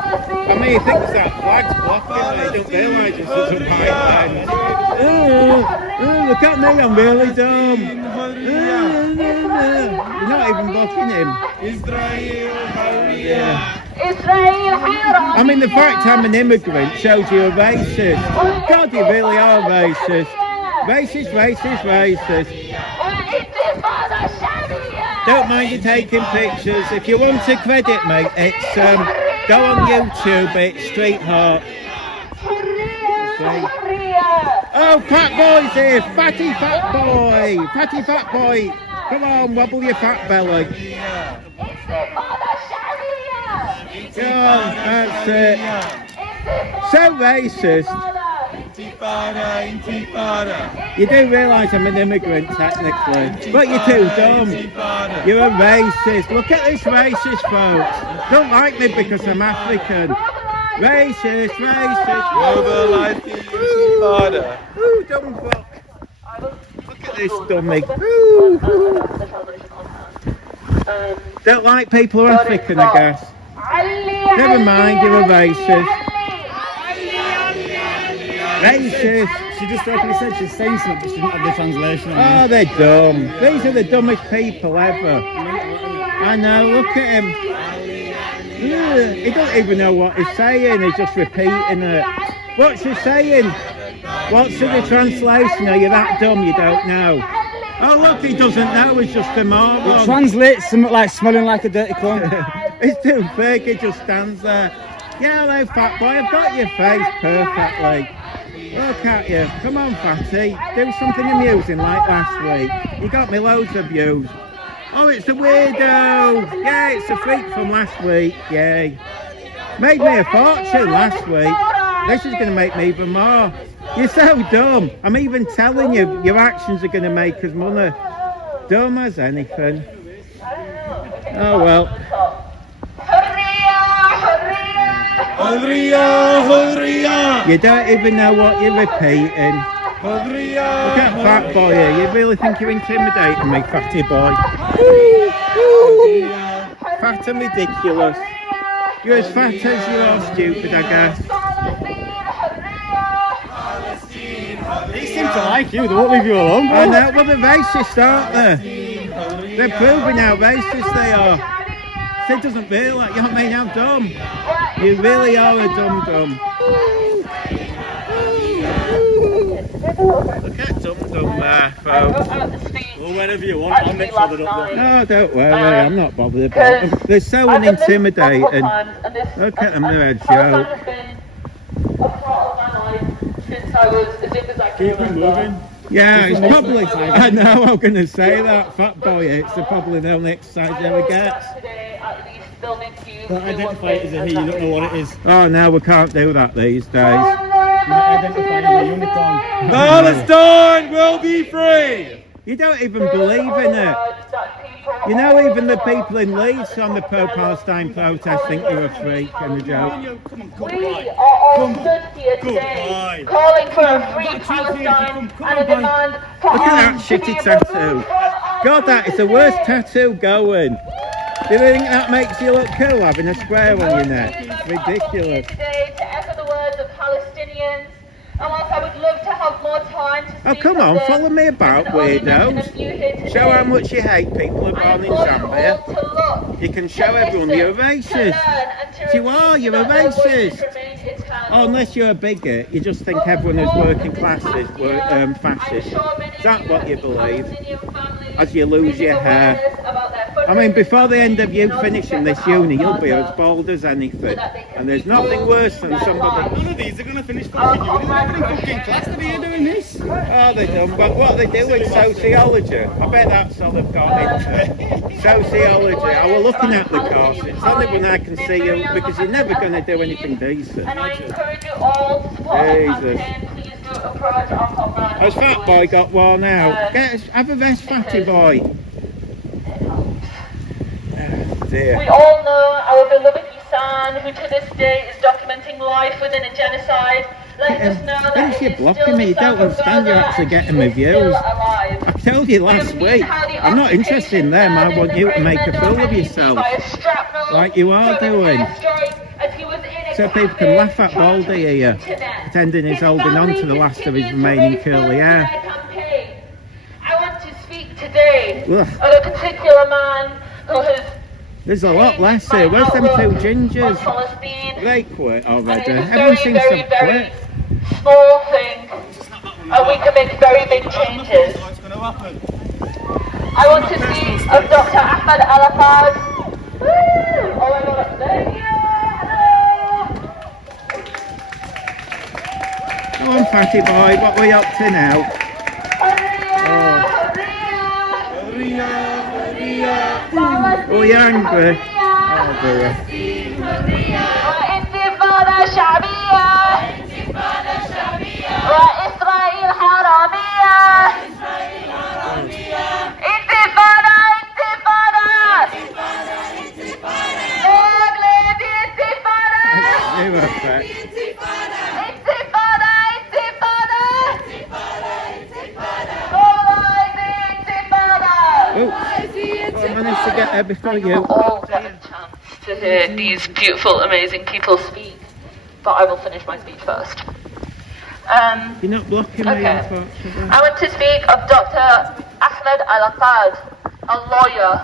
I mean, he thinks that flag's blocking me. He don't realise it's such a right then. Look at me, I'm really dumb. You're not even blocking him. I mean, the fact I'm an immigrant shows you're a racist. God, you really are racist. Racist, racist, racist. Don't mind you taking pictures. If you want to credit me, it's go on YouTube, it's Street Heart. Oh, fat boy's here, fatty fat boy, fatty fat boy. Come on, wobble your fat belly. Go on, that's it. So racist. You do realise I'm an immigrant technically, but you're too dumb. You're a racist. Look at this racist, folks. Don't like me because I'm African. Racist, racist. Mobilise the Intifada. Ooh, dumb fuck. Look at this dummy. Ooh. Don't like people who are African, I guess. Never mind, you're a racist. Racist. She just openly said she's saying something, but she didn't have the translation on. Oh, they're dumb. These are the dumbest people ever. I know, look at him. Ugh, he doesn't even know what he's saying, he's just repeating it. What's he saying? What's the translation? Are you that dumb you don't know? Oh look, he doesn't know, he's just a moron. It translates something like smelling like a dirty cunt. He's too fake, he just stands there. Yeah, hello fat boy, I've got your face perfectly. Look at you. Come on, fatty. Do something amusing like last week. You got me loads of views. Oh, it's a weirdo. Yeah, it's a freak from last week. Yay. Made me a fortune last week. This is going to make me even more. You're so dumb. I'm even telling you, your actions are going to make us money. Dumb as anything. Oh, well. You don't even know what you're repeating. Look at fat boy here. You really think you're intimidating me, fatty boy? Fat and ridiculous. You're as fat as you are stupid, I guess. They seem to like you, they won't leave you alone. I know, well they're racist, aren't they? They're proving how racist they are. It doesn't realise, you know what I mean, how dumb. You really are a dum-dum. Look at dum-dum there, folks. Well, whenever you want, I'll make sure they're up there. No, don't worry, I'm not bothered about them. They're so intimidating. Look at them, they're a joke. Keep them moving. Yeah, it's probably, I know, I'm going to say that, fat boy, it's probably the only exercise he ever gets. Don't identify it as a he, you don't know what it is. Oh no, we can't do that these days. You might identify it as a unicorn. Palestine will be free! You don't even believe in it. You know, even the people in Leeds on the pro-Palestine protest think you're a freak and a joke. We are all stood here today calling for a free Palestine and a demand for Look at that shitty tattoo. God, that is the worst tattoo going. Do you think that makes you look cool, having a square on your neck? It's ridiculous. Today to echo the words of Palestinians. And whilst I would love to have more time to Oh, come on, follow me about, weirdos. Show how much you hate people who are born in Zambia. You can show everyone you're a racist. You are, you're a racist. Oh, unless you're a bigot, you just think everyone who's working class is fascist. Is that what you believe? As you lose your hair. I mean, before the end of you finishing this uni, you'll be as bald as anything. And there's nothing worse than somebody... None of these are going to finish fucking uni. They're not in fucking class to be here doing this. Oh, they don't. But what they do in sociology, I bet that's all they've got into. Sociology. I was looking at the course. It's only when I can see you, because you're never going to do anything decent. And I encourage you all to support the campaign. Please do approach our comrades. Has fat boy got worn out? Have a rest, fatty boy. Dear. We all know our beloved Isan, who to this day is documenting life within a genocide. Let us know that Thanks, you're blocking me. You don't understand. You're actually getting me views. I told you last week. I'm not interested in them. I want you to make a fool of yourself, like you are doing. As he was so people can laugh at Baldy here, pretending he's holding on to the last of his remaining curly hair. I want to speak today Ugh. of a particular man who has. There's a lot less here. Where's them two gingers? They quit already. Everyone seems to have quit. Small thing, and we can make very big changes. I want to speak of Dr. Ahmed Alafad. Oh my God, that's there. Go on, fatty boy, what are we up to now? Oh, you're angry. Oh dear. انتفاضة شعبية وإسرائيل حرامية انتفاضة اغلب انتفاضة You were fat. انتفاضة Oh, I managed to get there before you. all get a chance to hear these beautiful, amazing people speak, but I will finish my speech first. You're not blocking me, Okay. unfortunately. I want to speak of Dr. Ahmed Alafad, a lawyer,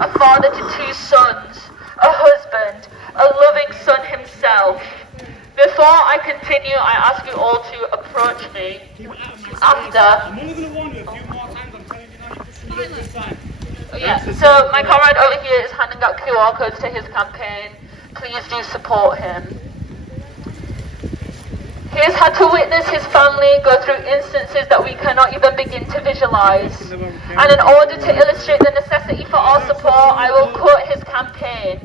a father to 2 sons, a husband, a loving son himself. Before I continue, I ask you all to approach me after. I'm only going to warn you a few more times. I'm telling you now, you just shouldn't this time. Oh, yeah. So my comrade over here is handing out QR codes to his campaign. Please do support him. He has had to witness his family go through instances that we cannot even begin to visualize. And in order to illustrate the necessity for our support, I will quote his campaign.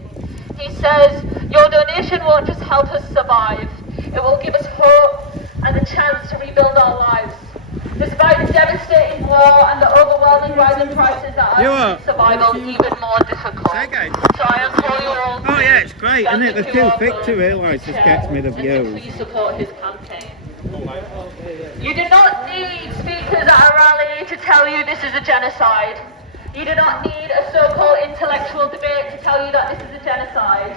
He says, "Your donation won't just help us survive. It will give us hope and the chance to rebuild our lives. Despite the devastating war and the overwhelming rise in prices that You are are. making survival even more difficult. Say again. So I implore you all Oh yeah, it's great, isn't it? They're too thick to realise this share gets me the and to views. please support his campaign. You do not need speakers at a rally to tell you this is a genocide. You do not need a so-called intellectual debate to tell you that this is a genocide.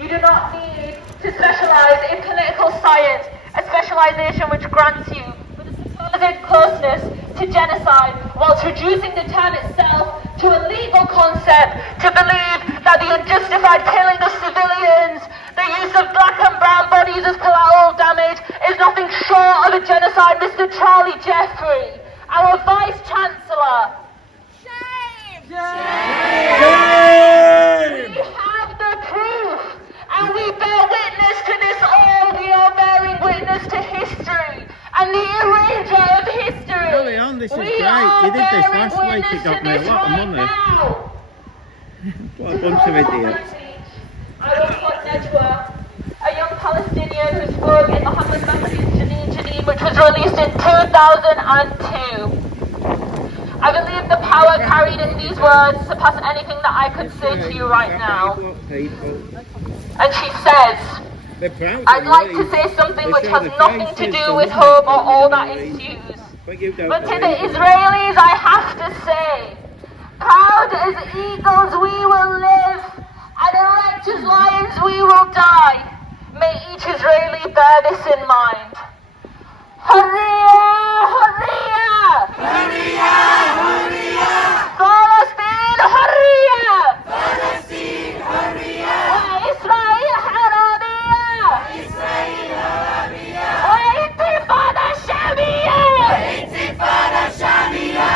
You do not need to specialize in political science, a specialization which grants you with a supposed closeness to genocide, whilst reducing the term itself to a legal concept, to believe that the unjustified killing of civilians, the use of black and brown bodies as collateral damage is nothing short of a genocide, Mr. Charlie Jeffrey, our Vice Chancellor. Shame! Shame! We have the proof, and we bear witness to this all. We are bearing witness to history and the eraser of history. Carry on, this is We great. are You did this bearing last week, witness it got to me a this lot of right money. now. What a bunch of idiots. I will quote Najwa, a young Palestinian who spoke in Muhammad Mahdi's Janeen, which was released in 2002. I believe the power carried in these words surpass anything that I could say to you right now. And she says, I'd like to say something which has nothing to do with hope or all that ensues. But to the Israelis I have to say, proud as eagles we will live, and erect as lions we will die. May each Israeli bear this in mind. Hurriyah! Hurriyah! Hurriyah! Hurriyah! Palestine! Hurriyah! Palestine! Hurriyah! Israel حرامية! Israel حرامية! وانتفاضة شعبية! انتفاضة شعبية!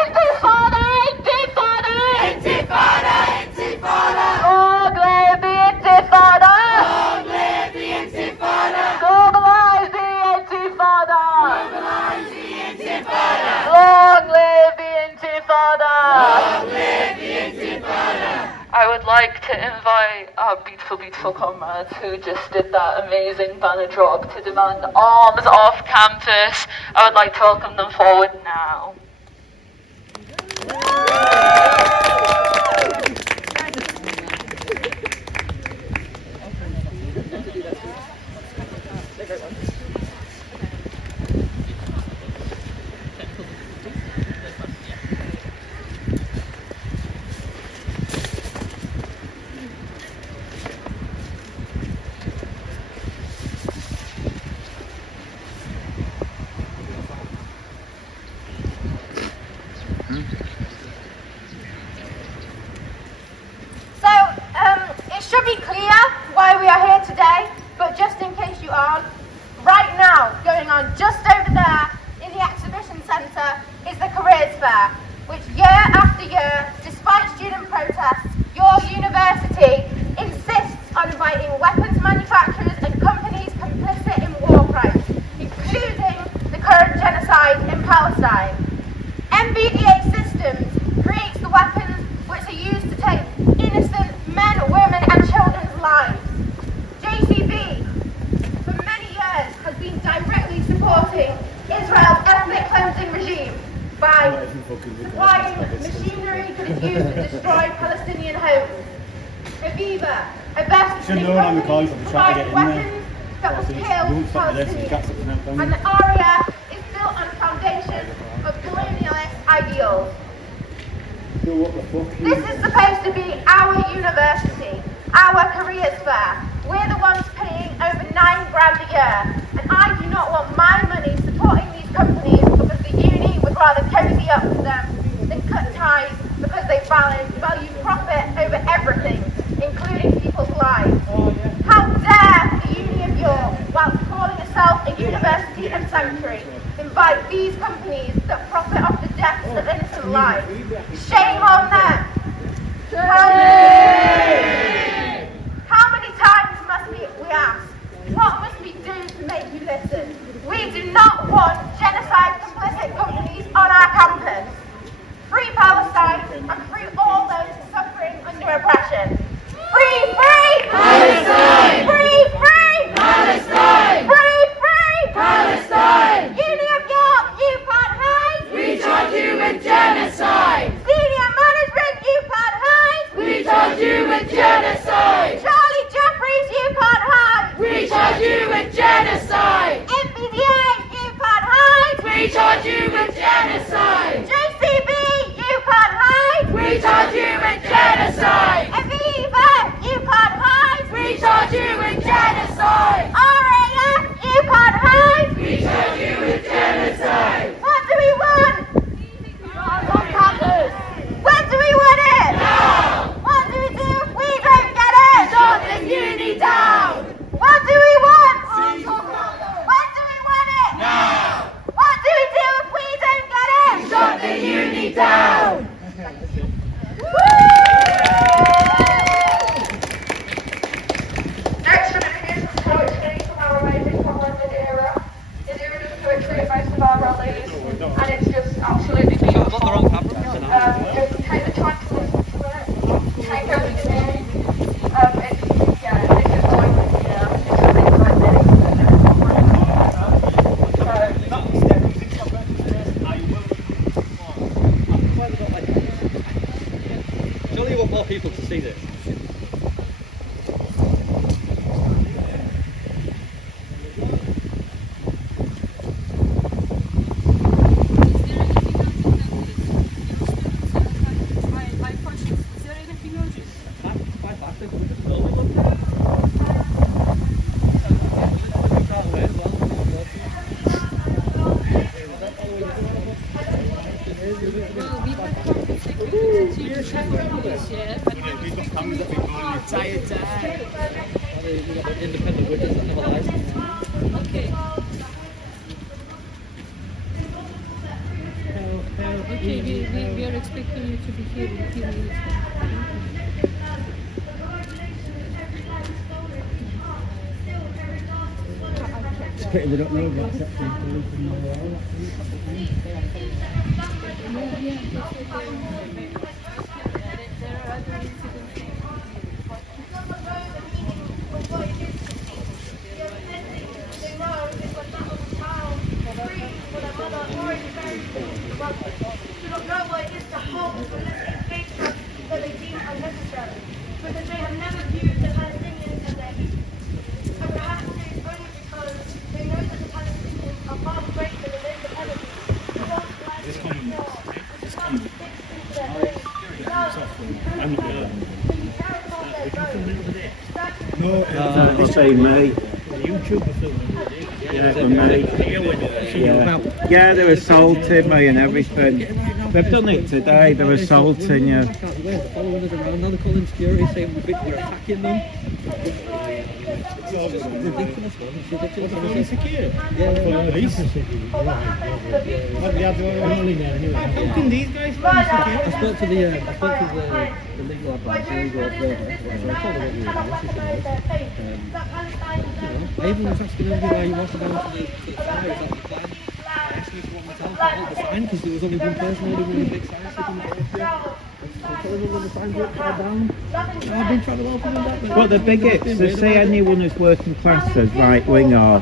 انتفاضة! انتفاضة! انتفاضة! انتفاضة! Long live the intifada! Long live the intifada! Globalize the intifada! Globalize the intifada! Long live the intifada! Long live the intifada! I would like to invite our beautiful, beautiful comrades who just did that amazing banner drop to demand arms off campus. I would like to welcome them forward now. So, it should be clear why we are here today, but just in case you aren't, right now, going on just over there in the exhibition centre is the Careers Fair, which year after year, despite student protests, your university insists on inviting weapons manufacturers and companies complicit in war crimes, including the current genocide in Palestine. MBDA Systems creates the weapons which are used to take innocent men, women and children's lives. JCB, for many years, has been directly supporting Israel's ethnic cleansing regime by supplying machinery that is used to destroy Palestinian homes. Aviva, a best provides weapons that will kill Palestinians. And the ARIA is built on a foundation of colonialist ideals. This is supposed to be our university, our careers fair. We're the ones paying over $9,000 a year, and I do not want my money supporting these companies because the uni would rather cozy up to them than cut ties because they value profit over everything, including people's lives. How dare the Uni of York, whilst calling itself a university and sanctuary, invite these companies that profit off the deaths of innocent lives? Shame on them! How many times must we ask? What must we do to make you listen? We do not want genocide complicit companies on our campus. Free Palestine and free all those suffering under oppression. Free, free! Palestine! Free, free! Palestine! Free, free! Palestine! Uni of York, you can't hide! We charge you with genocide! Senior management, you can't hide! We charge you with genocide! Charlie Jeffries, you can't hide! We charge you with genocide! MBDA, you can't hide! We charge you with genocide! JCB, you can't hide! We charge you with genocide! Aviva, you can't hide! We charge you with genocide! RAF, you can't hide! We charge you with genocide! What do we want? On campus! When do we want it? Now! What do we do if we don't get it? Shut this uni down! What do we want? When do we want it? Now! What do we do if we don't get it? Shut the uni down! Next one is poetry from our amazing from London era. They do poetry at most of our rallies, and it's just absolutely beautiful. Just take the time to listen to it, take everything in. It's, yeah, this is like, it's something like this. Surely you want more people to see this. Independent witness that have a license. Okay. Okay, we are expecting you to be here in a few minutes. It's a pity they don't know about section 3 from the do not know what it is to hold the political engagement that they deem unnecessary, because they have never viewed the Palestinians as their equals. And perhaps it is only because they know that the Palestinians are far greater than independence. I'll say me. Yeah, for me. Yeah, they assaulted me and everything. They've done it today, they're assaulting you. They're following us around, now they're calling security saying we're attacking them. It's ridiculous, man. It's ridiculous. How can these guys phone security? I spoke to the legal advisor who got there. So I told her what you were I even was asking him why you walked down to the fire, is that the plan? I asked him if you want me to help out the sign because there was only one person holding one big sign sticking the door through. So I told him when the signs were upside down. I've been trying to help him with that. But the bigots, they say anyone who's working class as right wing or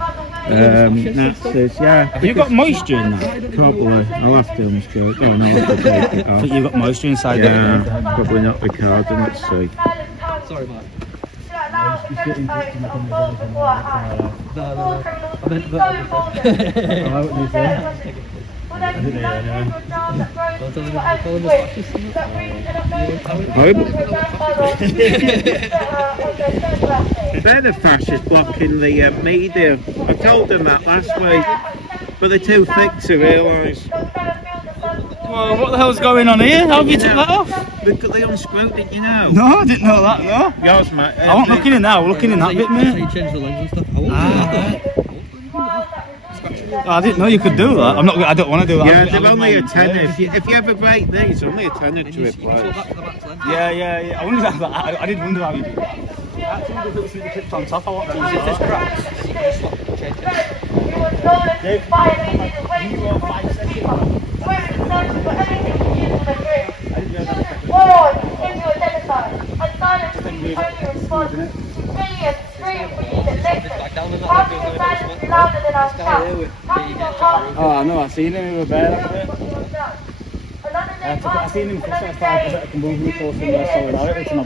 Nazis, yeah. Have you got moisture in that? Probably. I'll have to, I'm sure. Oh no, I'll have to take it I off. think you've got moisture inside Yeah, there. probably not recording, let's see. Sorry, Mark. Allow the genocide to unfold before our eyes. All criminals will be so emboldened. Will they be united with grounds that grows to whatever wish, that brings an amazing They're the fascists blocking the media. I told them that last week, but they're too thick to realise. Well, what the hell's going on here? How have you took that off? They unscrewed it, you know. No, I didn't know that, no. Yours, mate. I wasn't looking in that, we're looking in that bit, So mate. you changed the lens and stuff. I won't do that. I didn't know you could do that. I don't want to do that. Yeah, they're only a tenner. If you ever break these, only a tenner to replace. Yeah. I wondered that. I did wonder how you do that. Actually, there's the clips on top. I want to use it. You were known by immediate ways to bring the people. Women searching for anything to use in the group. War into a genocide. And silence is the only response. Millions scream for you to listen. How can your silence be louder than our shout? How can your heart Oh, I know. I seen him with a bear. I seen him for 5 I can move me close to the solidarity to my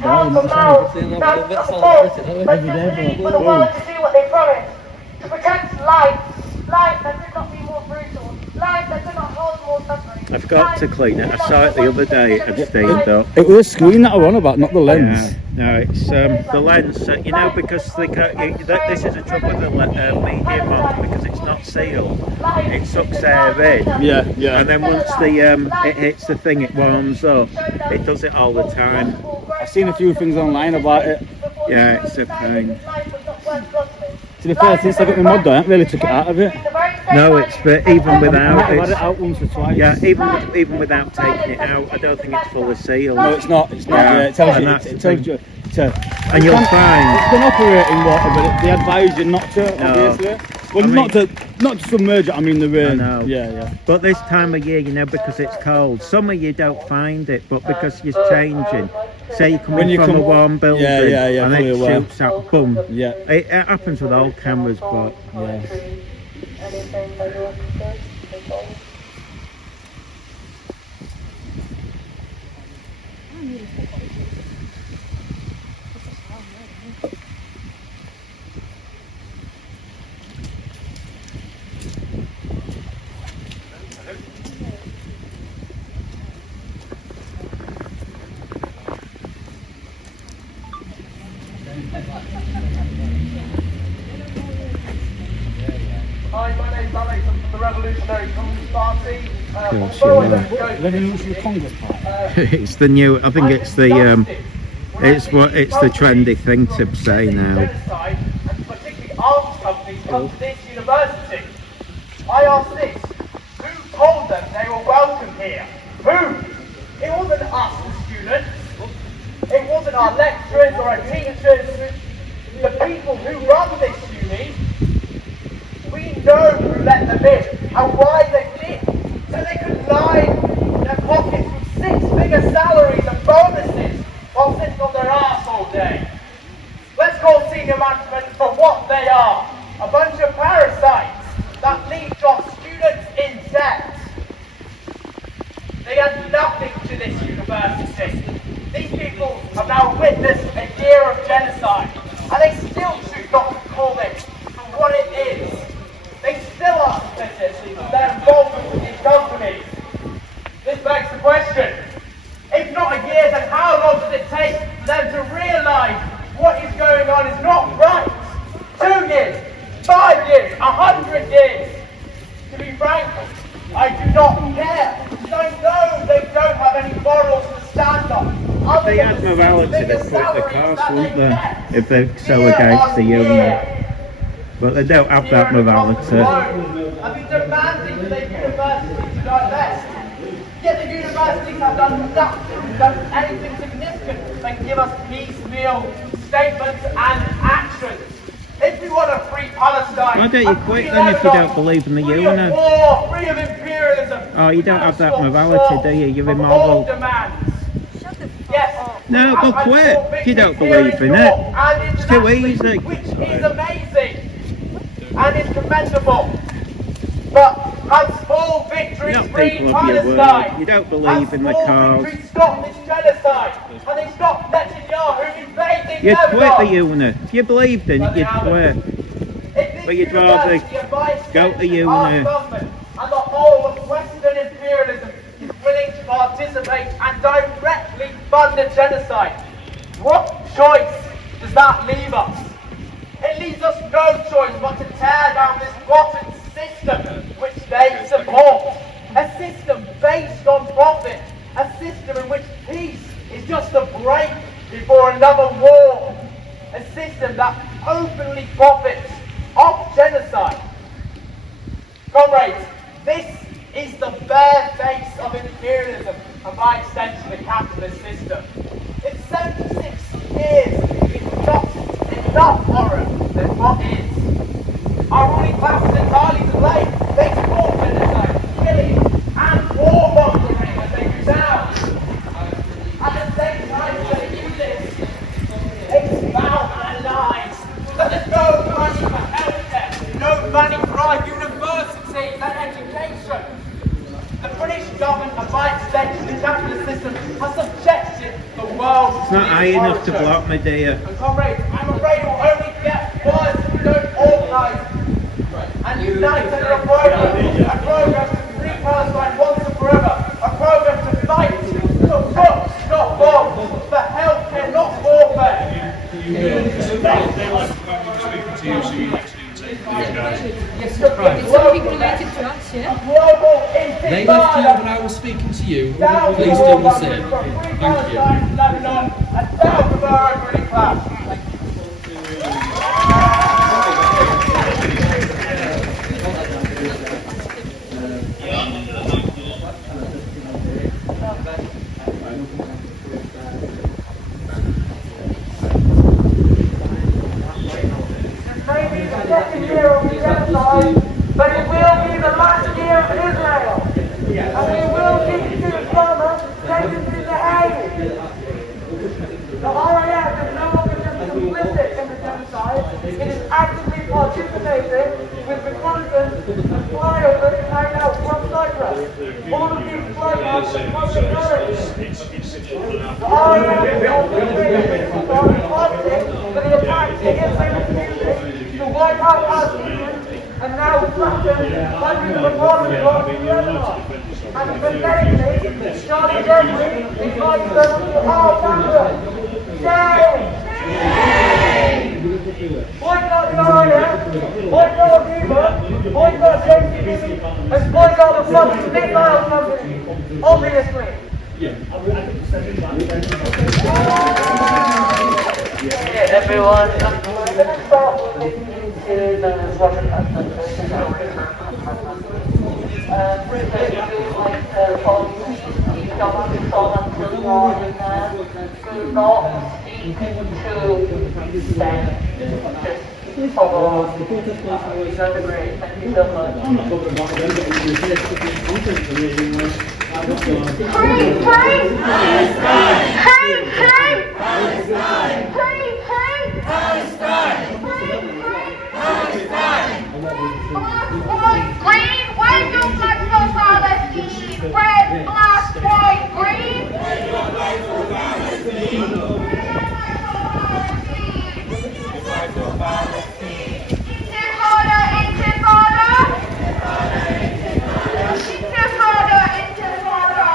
every day, for the world to do what they promised. To protect life that could not be more brutal. Life that could not hold more suffering. I forgot to clean it. I saw it the other day. It had steamed up. It was the screen that I was on about, not the lens. Yeah. No, it's the lens. You know, because they this is a trouble with the medium on because it's not sealed. It sucks air in. Yeah. And then once it hits the thing, it warms up. It does it all the time. I've seen a few things online about it. Yeah, it's a pain. To be fair, since I got my mod done, I haven't really took it out of it. No, it's even without I've had it. it out once or twice. Yeah, even without taking it out, I don't think it's fully sealed. No, it's not. It's not. Yeah, Yeah, it tells and you. that's It the tells thing. you. And you'll find. It's been operating water, but they advise you not to. No. Obviously. Well, not to submerge it. I mean the rain. I know. Yeah. But this time of year, you know, because it's cold, summer you don't find it, but because you're changing, say you come When in you from come- a warm building, Yeah, and fully it aware. shoots out, boom. Yeah. It happens with all cameras, but Yeah. Hi, my name's Alex. I'm from the Revolutionary Communist Party. Gosh, Although I yeah. don't go to Revolutionary Congress Party. it's the new. I think it's the it's the trendy thing to say now. Genocide, and particularly arms companies come to this university. I ask this: who told them they were welcome here? Who? It wasn't us, the students. It wasn't our lecturers or our teachers. The people who run this uni. We know who let them in and why they did. So they could line their pockets with 6-figure salaries and bonuses while sitting on their arse all day. Let's call senior management for what they are. A bunch of parasites that leech off students in debt. They add nothing to this university. These people have now witnessed a year of genocide and they still choose not to call it for what it is. They still are complicit in their involvement with these companies. This begs the question, If they had morality, they'd put the cost, wouldn't they? If they so against the union. But they don't have that morality. I've been demanding for the university to divest. Yet the universities have done nothing, done anything significant. They give us piecemeal statements and actions. If we want a free Palestine, Why don't you quit then if you don't believe in the free union? of war, free of imperialism. Oh, you don't have that morality, do you? You're immoral. Yes. No, but quit if you don't believe in it. It's too easy. Which is amazing and is commendable. But has full victory Not free people of your Palestine. word. You don't believe in the Has full cause. victory stop this genocide. And they stop Netanyahu invading You'd quit the Lebanon. union. If you believed in it, you'd quit. But you'd rather go to union. Our government and the whole of Western imperialism is willing to participate and directly fund the genocide. What choice does that leave us? It leaves us no choice but to tear down this rotten system which they support. A system based on profit. A system in which peace is just a break before another war. A system that openly profits of genocide. Comrades, this is the bare face of imperialism and by extension the capitalist system. In 76 years, it's not enough horror than what is. Our ruling class is entirely to blame. They support genocide, killing, and warmongering as they do now. At the same time as they do this, they vow our lives that there's no money for healthcare, no money for our university and education. The British government, and by extension the capitalist system, has subjected the world It's not high enough to block me, dear. And comrades, I'm afraid it will only get worse if we don't organise and unite under a program to free Palestine once and forever, a program to fight for books, not bombs, for healthcare, not warfare. It's something related to us, yeah? Global They left you intifada. when I was speaking to you. Down Please the do the war same. for free Thank you. Palestine, Lebanon, and down to our own ruling class. Second year of the genocide, but it will be the last year of Israel. And we will keep Jewish farmers sentenced in the Hague. The RAF is no longer just complicit in the genocide, it is actively participating with reconnaissance and flyovers carried out from Cyprus. All of these flyovers are public knowledge. The RAF is also targeting for the attacks against Israel to wipe out Palestinians and now flatten hundreds of apartment blocks in Lebanon. And pathetically, Charlie Jeffrey invites them to our campus. Shame! Boycott the RAF, boycott Viva, boycott JCB, and boycott the fucking missile company, obviously. Yeah, everyone. Let's start with listening to the Russian accent. Do not speak to them. Just follow on. We don't agree. Thank you so much. Free Palestine! Free Palestine! Free Palestine! White, green, wave your flag for Palestine! Red, black, white, green! Wave your flag for Palestine! Intifada, intifada! Intifada, intifada!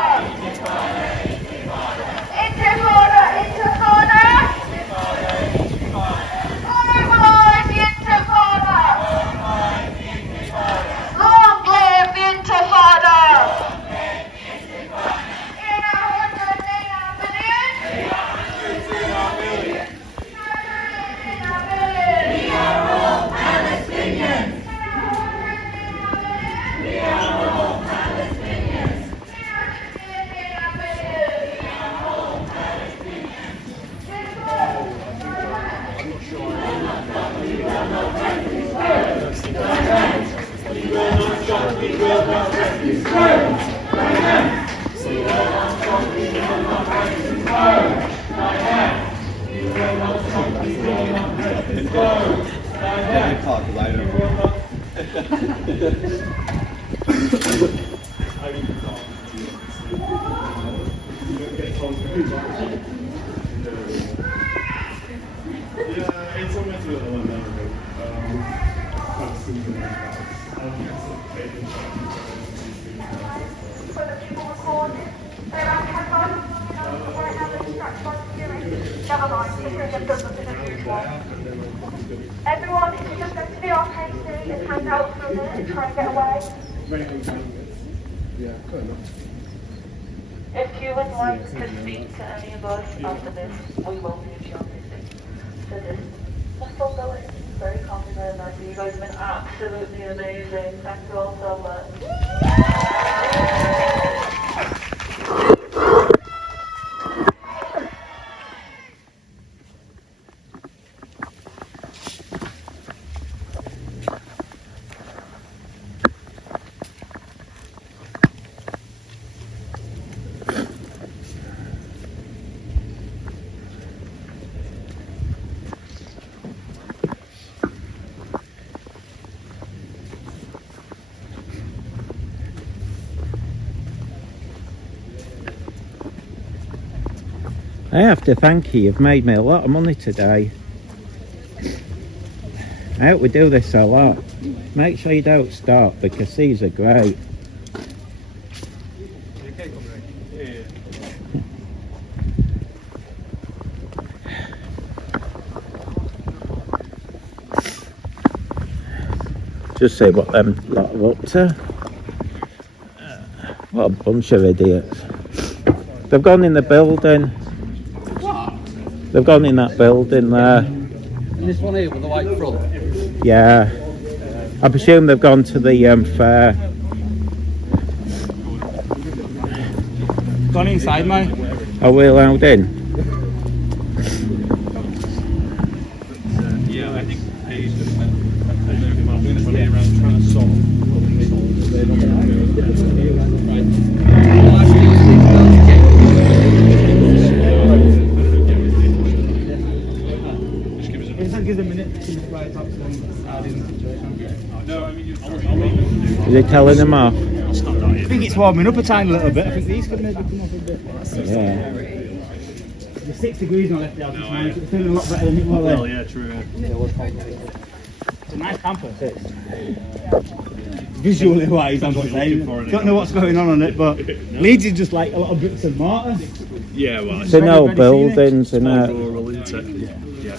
Never mind, the three have done nothing unusual. Everyone, if you just go to the arcade seat and hang out for a minute and try and get away. If you would like to speak to any of us after this, we will move you on to this possibility. Very confident that you guys have been absolutely amazing. Thank you all so much. I have to thank you, you've made me a lot of money today. I hope we do this a lot. Make sure you don't stop because these are great. Just see what them lot are up to. What a bunch of idiots. They've gone in the building. They've gone in that building there. And this one here with the white front? Yeah. I presume they've gone to the fair. Gone inside, mate. Are we allowed in? Yeah, I think he's just running around trying to solve. Is he telling them off? I think it's warming up a tiny little bit. I think these could maybe come off a bit. Yeah. The 6 degrees on left the house this morning, so it's feeling a lot better than it was. Well, yeah, true. It's a nice camper, this. Visually wise, I'm not saying. Don't know what's going on it, but Leeds is just like a lot of bricks and mortar. Yeah, well, It's an old buildings and that. rural, isn't it? Yeah.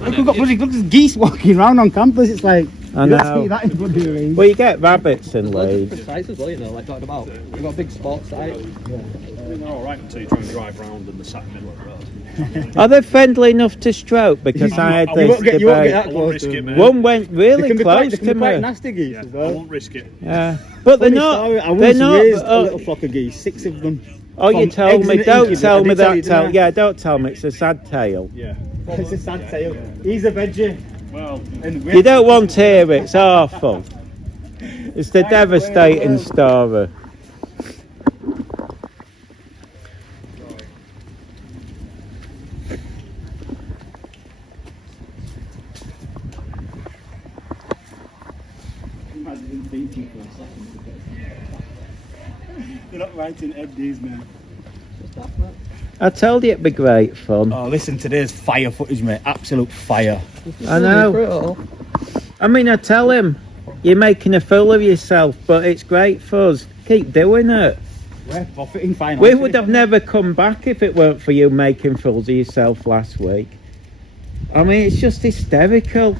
Look, we've got bloody there's geese walking around on campus. It's like, I you don't know. see that in bloody range. Well, you get rabbits in Loads of Leeds. different sites as well, you know, like talking about. We've got a big sports site. They're alright until you try and drive round and they're sat in the middle of the road. Are they friendly enough to stroke? Because I had You this won't get debate. that I won't close risk to it, them. mate. One went They really can be close quite, they to can be quite me. nasty geese Yeah, as I well. won't risk it. Yeah, but they're Funny not. story, I They're once not. raised a little flock of geese, 6 of them. Oh, you from told eggs me. in the Don't incubator. tell I me did tell that. you, didn't I? Yeah, don't tell me. It's a sad tale. Yeah. It's a sad tale. He's a veggie. Well, And You don't want to hear it. It's awful. It's the devastating story. Imagine thinking for a second. They're not writing Ed these, man. I told you it'd be great fun. Oh, listen, today's fire footage, mate. Absolute fire. I know. I mean, I tell him, you're making a fool of yourself, but it's great for us. Keep doing it. We're profiting fine. We would have never come back if it weren't for you making fools of yourself last week. I mean, it's just hysterical.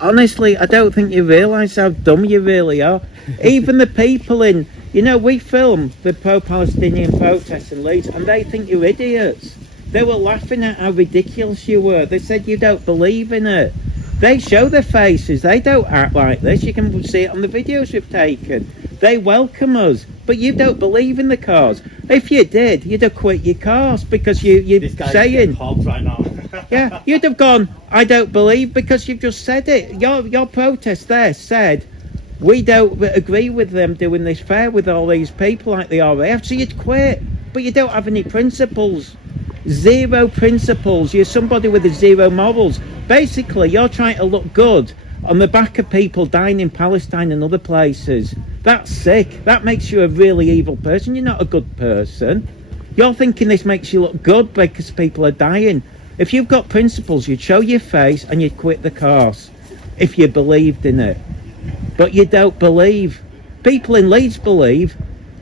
Honestly, I don't think you realise how dumb you really are. Even the people in, you know, we film the pro-Palestinian protests in Leeds and they think you're idiots. They were laughing at how ridiculous you were. They said you don't believe in it. They show their faces. They don't act like this. You can see it on the videos we've taken. They welcome us, but you don't believe in the cause. If you did, you'd have quit your cause because you're saying... hogs right now. Yeah, you'd have gone, I don't believe, because you've just said it. Your protest there said, we don't agree with them doing this fair with all these people like the RAF, so you'd quit. But you don't have any principles. Zero principles. You're somebody with zero morals. Basically, you're trying to look good on the back of people dying in Palestine and other places. That's sick. That makes you a really evil person. You're not a good person. You're thinking this makes you look good because people are dying. If you've got principles, you'd show your face and you'd quit the course if you believed in it. But you don't believe. People in Leeds believe.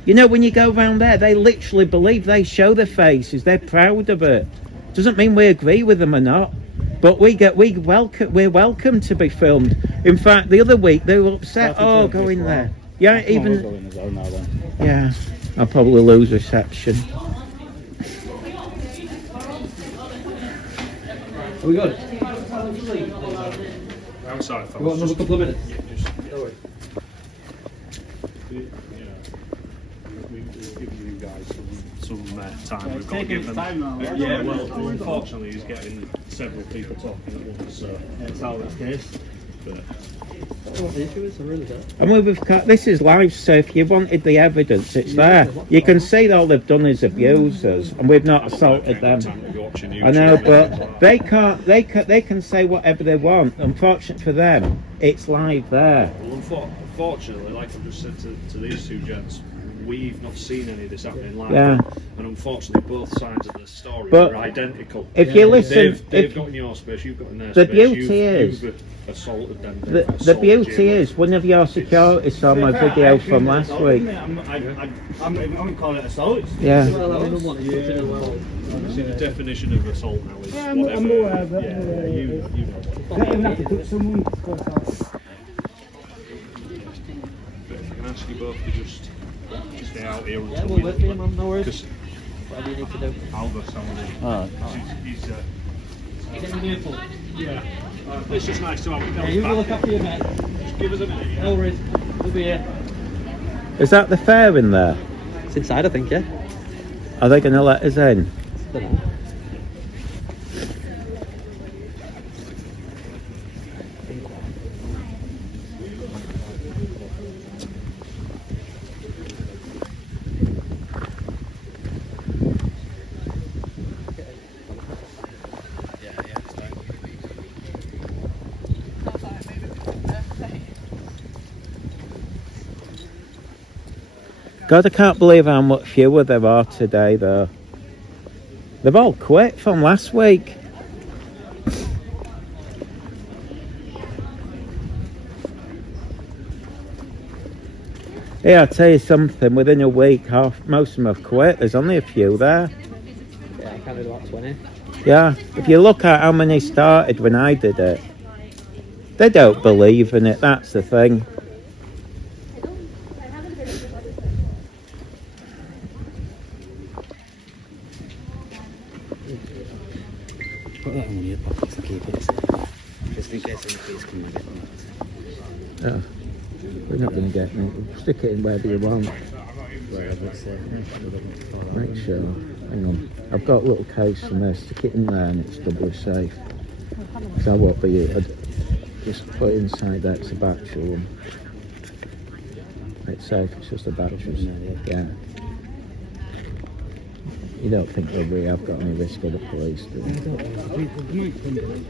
You know, when you go around there, they literally believe. They show their faces. They're proud of it. Doesn't mean we agree with them or not. But we're welcome to be filmed. In fact, the other week they were upset. Oh, go in there. Yeah, even. Yeah, I'll probably lose reception. Are we good? Outside, We want another couple of minutes? Yeah, just, No worries. we've given you guys some time. We've got to taking give them. time now, right? Yeah, well, unfortunately, he's getting several people talking at once, so. It's always the case. But, I don't know what the issue is, I really don't. And we've got, this is live, so if you wanted the evidence, it's there. You can see that all they've done is abuse us, and we've not assaulted them. I know, but they can't. They can say whatever they want. Unfortunately for them, it's live there. Well, unfortunately, like I've just said to these two gents, we've not seen any of this happening live. Yeah. And unfortunately, both sides of the story But are identical. if you listen, They've got in your space, you've got in their the space. beauty is- you've assaulted them. the beauty is, one of your security saw my video from last week. I'm calling it assault. Yeah. Well, I don't want to use it well. See, the definition of assault now is I'm whatever. aware of it. Yeah, you know what. Don't even have to touch someone. But if I can ask you both to just stay out here until Yeah, we'll wait for you, man, no worries. Because Whatever you need to do. Albert's having Alright. he's Get me near full. yeah. It's just nice to have a Yeah, you look after your mate. Just give us a minute. Yeah? No worries. We'll be here. Is that the fair in there? It's inside, I think, yeah? Are they going to let us in? Don't know. God, I can't believe how much fewer there are today, though. They've all quit from last week. Yeah, I'll tell you something, within a week, most of them have quit. There's only a few there. Yeah, I counted about 20. Yeah, if you look at how many started when I did it, they don't believe in it, that's the thing. Put that one in your pockets and keep it safe. Just in case anybody's coming and getting that. Oh, we're not going to get it. Stick it in wherever you want. Wherever it's safe. Make sure. Hang on. I've got a little case in there. Stick it in there and it's doubly safe. So I won't be. I'd just put it inside there. It's a battery one. It's safe. It's just a battery. Yeah. You don't think that we have got any risk of the police, do you?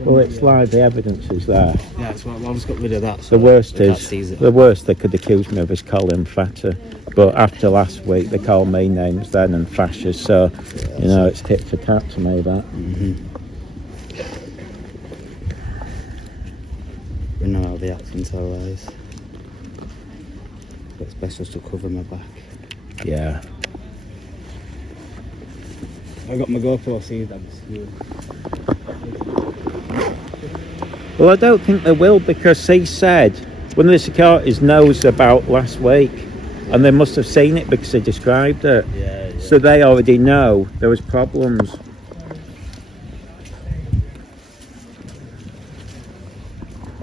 Well, it's live. The evidence is there. Yeah, that's why I just got rid of that. So The worst they can't is seize it. the worst they could accuse me of is Colin Fatter, but after last week they called me names then and fascist. So you know it's tit for tat to me that. We know how the accents are always. But it's best just to cover my back. Yeah. I got my GoPro seized. Well, I don't think they will because he said one of the securities knows about last week, and they must have seen it because they described it. Yeah. So they already know there was problems.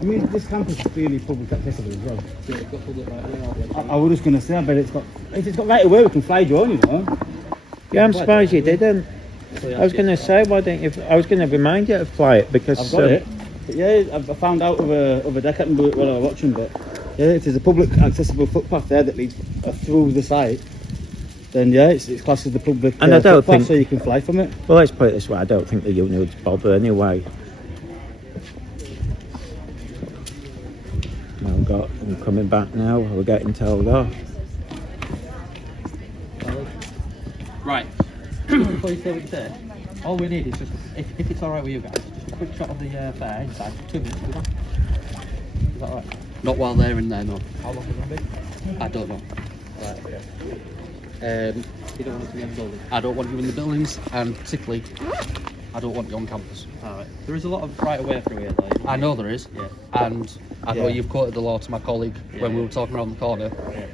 I mean, this campus is really public accessible as well. I was just going to say, I bet it's got right away, we can fly drone, you know. Yeah, I'm surprised you didn't. I was going to say, why didn't you? I was going to remind you to fly it because I've got it. But yeah, I found out of a deck. I didn't do it while I was watching, but yeah, it is a public accessible footpath there that leads through the site. Then yeah, it's classed as the public And I don't footpath, think- so you can fly from it. Well, let's put it this way, I don't think the union would bother anyway. got them coming back now. We're getting told off. Right. Before you say what you say, all we need is just, if it's alright with you guys, just a quick shot of the fair inside for 2 minutes. Is that alright? Not while they're in there, no. How long is it going to be? I don't know. Right, okay. You don't want us to be in the building? I don't want you in the buildings, and particularly, I don't want you on campus. Alright. There is a lot of right away through here though. I know there is, Yeah. and I know Yeah. you've quoted the law to my colleague when we Yeah. were talking around the corner, Yeah.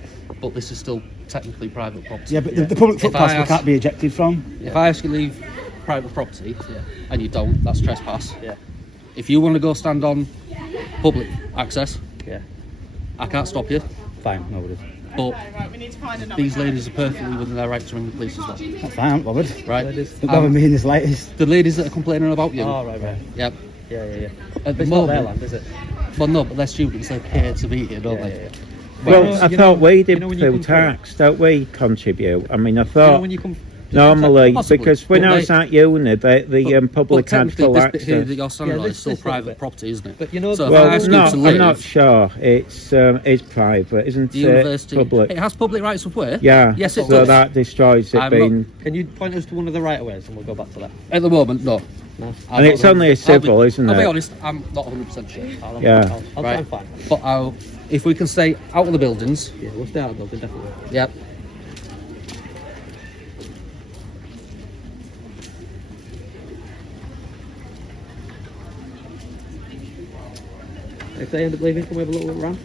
but this is still technically private property. Yeah, but the public If footpath I we ask- can't be ejected from. If I ask you to leave private property, Yeah. and you don't, that's trespass. Yeah. If you want to go stand on public access, Yeah. I can't stop you, Fine, no worries. but these ladies are perfectly within their right to ring the police as well, That's fine, I'm not bothered. right? Don't bother me in the slightest. The ladies that are complaining about you, Oh, right. yep. Yeah. At the It's not their moment, land, is it? well, no, but they're students, they're here to be here, don't Yeah, they? yeah. Well, you know- I you thought know- we you did know when you through come through- tax, don't we contribute? I mean, I You know thought when you come... normally, Possibly, because when but I was they- at uni, the public but had technically full this bit here access. that you're standing Yeah, on this- is still this little private bit. property, isn't it? But you know- so if I Well, ask no, you to leave, I'm not sure. It's private, isn't the it? university, Public. it has public rights of way. Yeah. Yes, it so does. that destroys it I'm being. Can you point us to one of the right of ways and we'll go back to that? At the moment, no. No. And it's only a civil, isn't I'll be it? honest, I'm not 100% sure. Yeah. I'll try Right. and find. But if we can stay out of the buildings, Yeah, we'll stay out of the building, definitely. yep. If they end up leaving, can we have a little look around?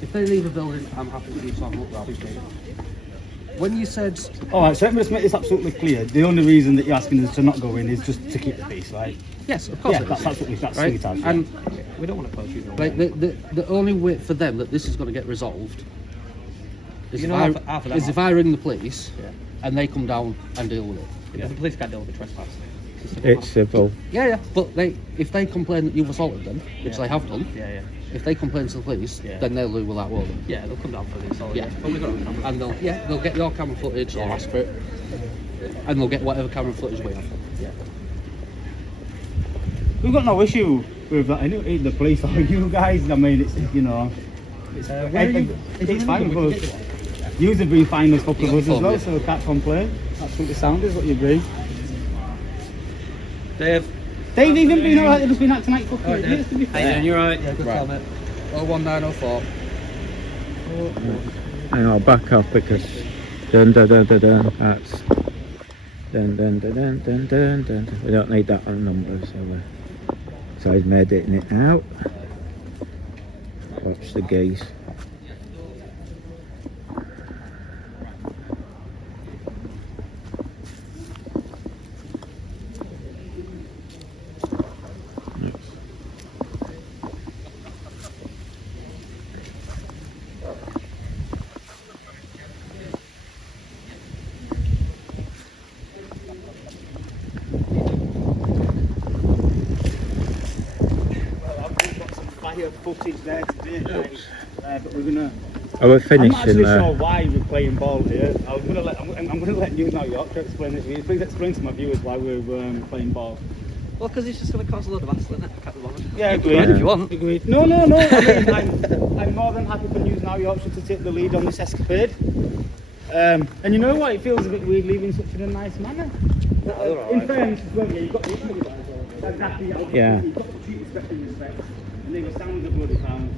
If they leave the building, I'm happy for you to have a look around. When you said, Alright, so let me just make this absolutely clear. The only reason that you're asking us to not go in is just to keep the peace, right? yes, of course, Yeah, it that's is, absolutely, that's right? sweet as, yeah. And We don't want to close you. like the only way for them that this is going to get resolved is, You if, know, I, half of them is are- if I ring the police Yeah. and they come down and deal with it. Because the police can't deal with the trespass. It's a civil It's civil. Yeah, but if they complain that you've assaulted them, which they have done, Yeah. if they complain to the police, Yeah. then they'll deal with that, won't they? Yeah, they'll come down for the assault. Yeah. But we've got it. And they'll get your camera footage or ask for it, and they'll get whatever camera footage we have. Yeah. We've got no issue with that anyway, the police or you guys. I mean, it's, you know, it's, Where are you? it's fine with us. Yous have been fine with a couple You of got us as the well, phone, so we can't complain. Absolutely sound is what you agree. Dave. They've even been alright, they've just been acting like fucking Alright, idiots, to be How you fair. doing? You alright? Yeah, good Right. call, mate. 01904. Hang on, back off because dun dun dun dun dun. That's dun dun dun dun dun dun dun. We don't need that on number, so he's made it out. Watch the geese. I've got some fire footage there today, but we're gonna. Oh, we're I'm not finishing actually there. sure why we're playing ball here. I'm gonna let you now, York, to explain it to you. Please explain to my viewers why we're playing ball. Well, because it's just going to cause a load of hassle, isn't it? I can't be bothered. Yeah, You can agreed. go in if you want. Agreed. No. I mean, I'm more than happy for News Now Yorkshire to take the lead on this escapade. And you know what? It feels a bit weird leaving such in a nice manner. In fairness, as well, yeah, you've got to exactly. Yeah. You've got to treat respect and respect. And they were sound the bloody pound.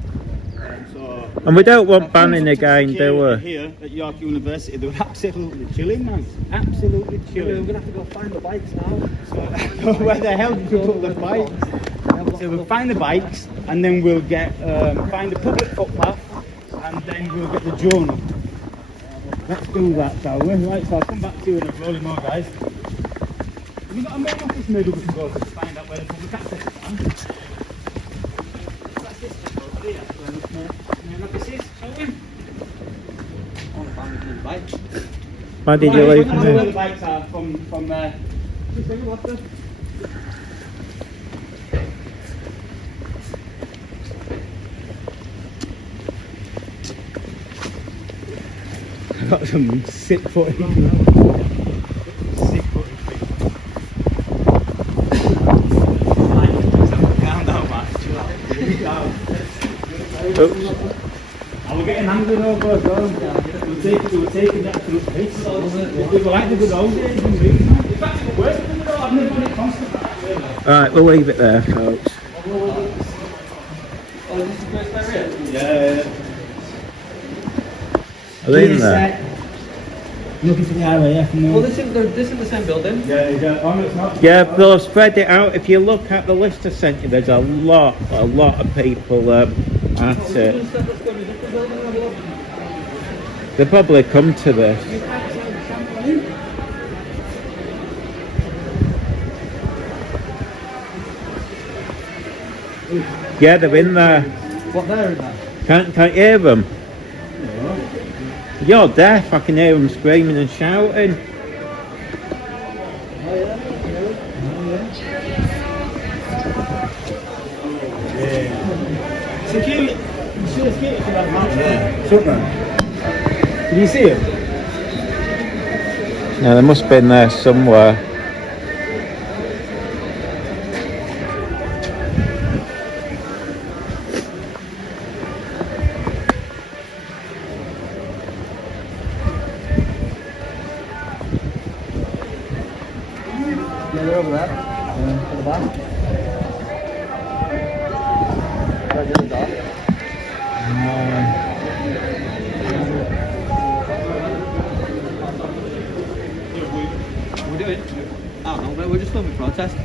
So. And we don't want banning again, do we? Here at York University, they were absolutely chilling, man. Absolutely We're chilling. going to have to go find the bikes now. So, where the hell did you put the bikes? So we'll find the bikes, and then we'll get find the public footpath, and then we'll get the drone up. Let's do that, shall we? Right, so I'll come back to you in a rolling more, guys. Have you got a main office maybe we can go to find out where the public access is? That's this bit over here, where the main office is, shall we? Why did you leave I know where the me? bikes are from there. Just have a look there. I've got some sick footage. Sick footage. Calm down, man. Chill out. Oops. I was getting angry over as well. They were taking the absolute piss. They were like the good old days. In fact, it was worse than the good old. I've never done it constantly. Right, we'll leave it there, folks. Oh, is this the first time here? Yeah. Are they in there? Looking for the RAF. Well, this is the same building. Yeah. Oh, no, it's not. Yeah, they'll have spread it out. If you look at the list I sent you, there's a lot of people at it. They probably come to this. Yeah, they're in there. What there is that? Can't hear them. You're deaf. I can hear them screaming and shouting. Security. Security for that man. Yeah. Did you see him? Yeah, they must have been there somewhere. Yeah, they're over there. To the back. Right near the door. What are we doing? I don't know, we're just filming protest.